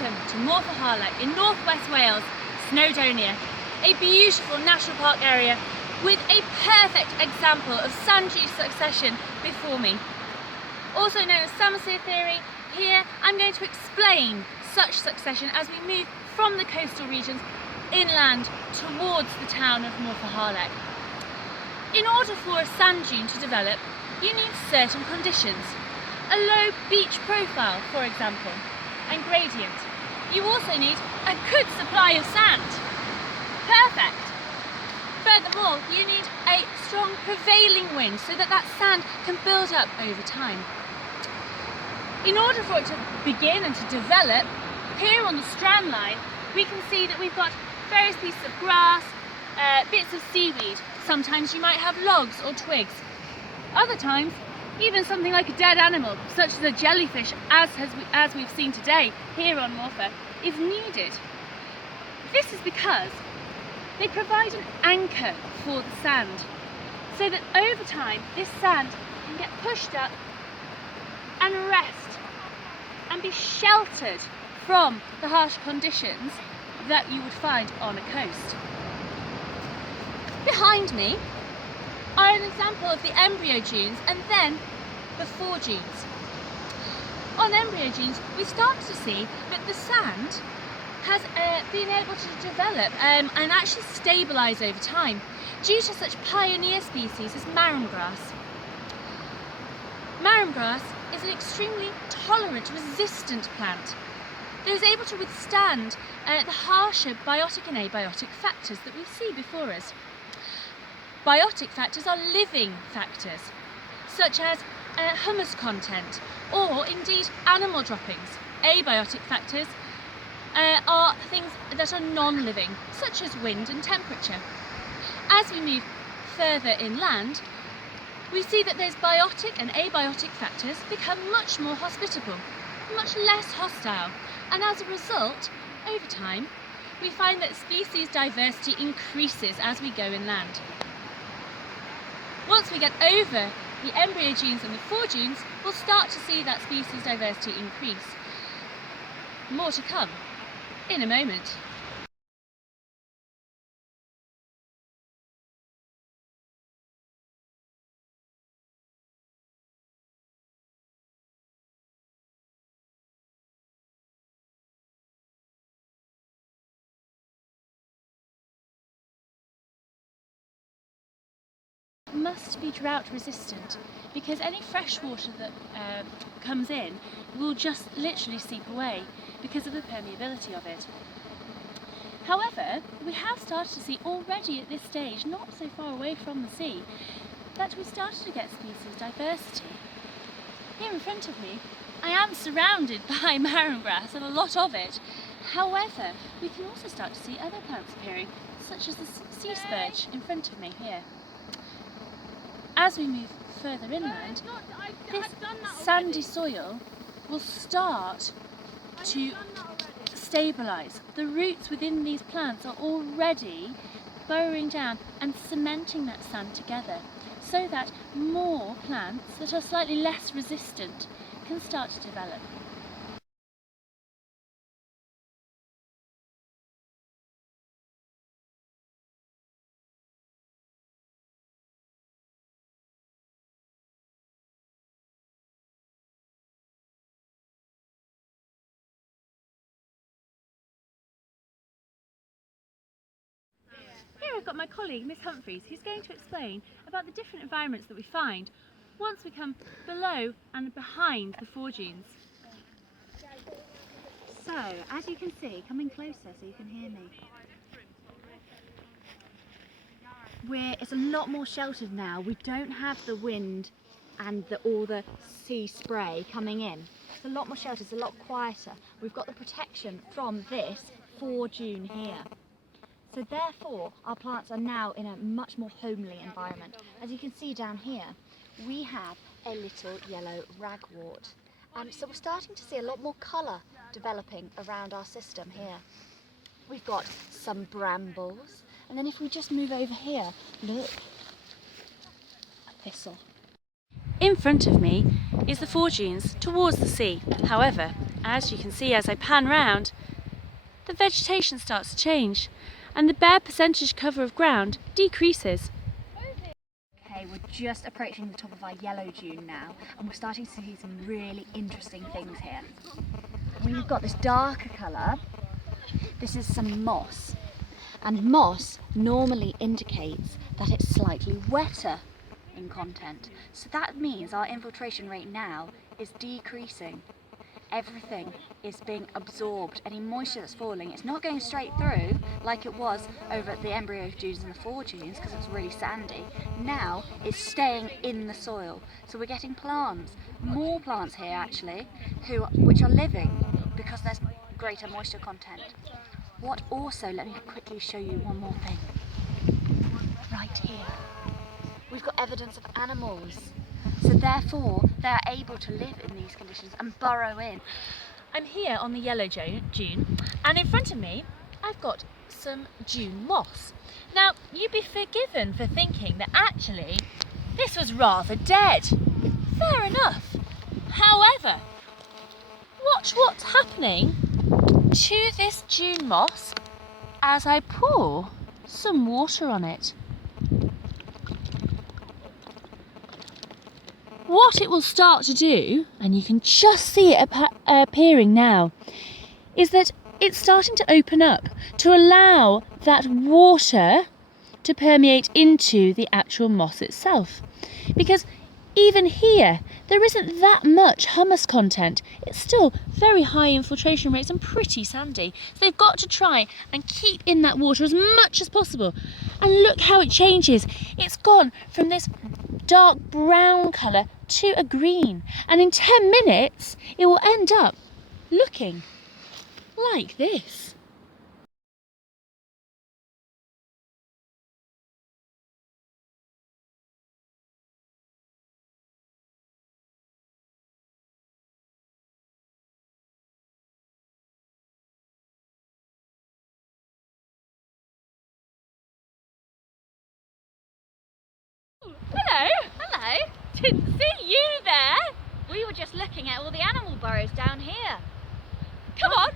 Welcome to Morfa Harlech in northwest Wales, Snowdonia, a beautiful national park area with a perfect example of sand dune succession before me. Also known as psammosere theory, here I'm going to explain such succession as we move from the coastal regions inland towards the town of Morfa Harlech. In order for a sand dune to develop, you need certain conditions. A low beach profile, for example, and gradient. You also need a good supply of sand. Perfect! Furthermore, you need a strong prevailing wind so that sand can build up over time. In order for it to begin and to develop, here on the strand line, we can see that we've got various pieces of grass, bits of seaweed. Sometimes you might have logs or twigs. Other times, even something like a dead animal, such as a jellyfish, as we've seen today here on Morfa, is needed. This is because they provide an anchor for the sand, so that over time this sand can get pushed up and rest and be sheltered from the harsh conditions that you would find on a coast. Behind me are an example of the embryo dunes and then the foredunes. On embryo dunes, we start to see that the sand has been able to develop and actually stabilise over time due to such pioneer species as marram grass. Marram grass is an extremely tolerant, resistant plant that is able to withstand the harsher biotic and abiotic factors that we see before us. Biotic factors are living factors, such as humus content or indeed animal droppings. Abiotic factors are things that are non-living, such as wind and temperature. As we move further inland, we see that those biotic and abiotic factors become much more hospitable, much less hostile, and as a result, over time, we find that species diversity increases as we go inland. Once we get over the embryo dunes and the foredunes, we'll start to see that species diversity increase. More to come in a moment. Must be drought resistant because any fresh water that comes in will just literally seep away because of the permeability of it. However, we have started to see already at this stage, not so far away from the sea, that we started to get species diversity. Here in front of me, I am surrounded by marram grass and a lot of it. However, we can also start to see other plants appearing, such as the sea spurge in front of me here. As we move further inland, this sandy soil will start to stabilise. The roots within these plants are already burrowing down and cementing that sand together so that more plants that are slightly less resistant can start to develop. Here I've got my colleague Miss Humphreys, who's going to explain about the different environments that we find once we come below and behind the foredunes. So, as you can see, coming closer so you can hear me, it's a lot more sheltered now. We don't have the wind and all the sea spray coming in. It's a lot more sheltered, it's a lot quieter. We've got the protection from this foredune here. So therefore, our plants are now in a much more homely environment. As you can see down here, we have a little yellow ragwort. So we're starting to see a lot more colour developing around our system here. We've got some brambles, and then if we just move over here, look, a thistle. In front of me is the foredunes towards the sea. However, As you can see as I pan round, the vegetation starts to change and the bare percentage cover of ground decreases. Okay, we're just approaching the top of our yellow dune now, and we're starting to see some really interesting things here. We've got this darker colour. This is some moss, and moss normally indicates that it's slightly wetter in content. So that means our infiltration rate now is decreasing. Everything is being absorbed. Any moisture that's falling, it's not going straight through like it was over at the embryo dunes and the fore dunes because it's really sandy. Now it's staying in the soil. So we're getting plants, more plants here actually, which are living because there's greater moisture content. What also, let me quickly show you one more thing. Right here, we've got evidence of animals. So therefore, they're able to live in these conditions and burrow in. I'm here on the yellow dune, and in front of me I've got some dune moss. Now, you'd be forgiven for thinking that actually this was rather dead. Fair enough. However, watch what's happening to this dune moss as I pour some water on it. What it will start to do, and you can just see it appearing now, is that it's starting to open up to allow that water to permeate into the actual moss itself. Because even here, there isn't that much humus content. It's still very high infiltration rates and pretty sandy. So they've got to try and keep in that water as much as possible. And look how it changes. It's gone from this dark brown colour to a green. And in 10 minutes, it will end up looking like this. Hello! Hello! Didn't see you there. We were just looking at all the animal burrows down here. Come on.